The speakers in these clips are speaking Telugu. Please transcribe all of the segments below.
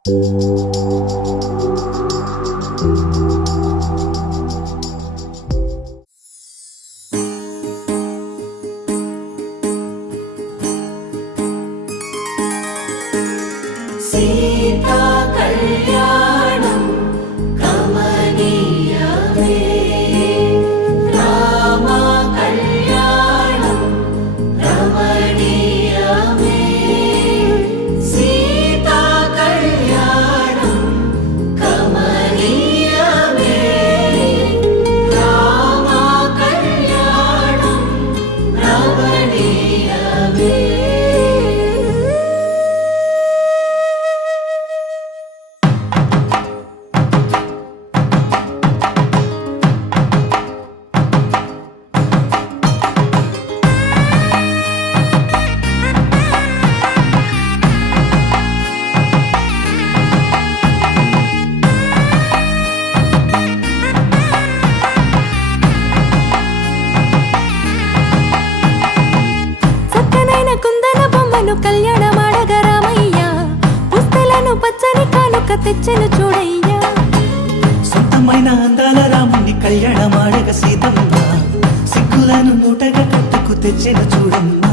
సీతా కళ్యాణం కమనీయమే, రామ కళ్యాణం రమణీయమే. సీతా కళ్యాణం కమనీయమే, రామ కళ్యాణం రమణీయమే. కళ్యాణమాడగ రామయ్య, పుస్తలను పచ్చని కానుక తెచ్చెను చూడయ్యా. సొంతమైన అందాల రాముని కళ్యాణమాడగ సీతమ్మ, సిగ్గులను మూటగా కట్టుకు తెచ్చెను చూడమ్మా.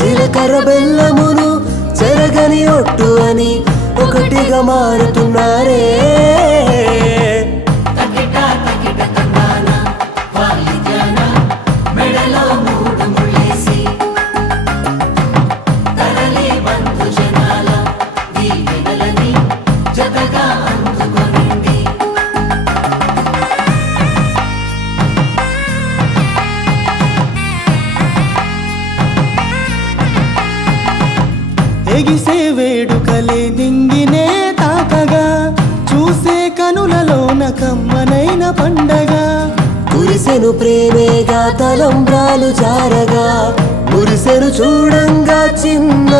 జీలకర్ర బెల్లమును చెరగని ఒట్టు అని ఒకటిగా మారుతున్నారే. ఎగిసే వేడుకలే నింగినే తాకగా, చూసే కనులలోన కమ్మనైన పండగ. కురిసెను ప్రేమేగా తలంబ్రాలు జారగా, మురిసెను చూడంగా చిన్న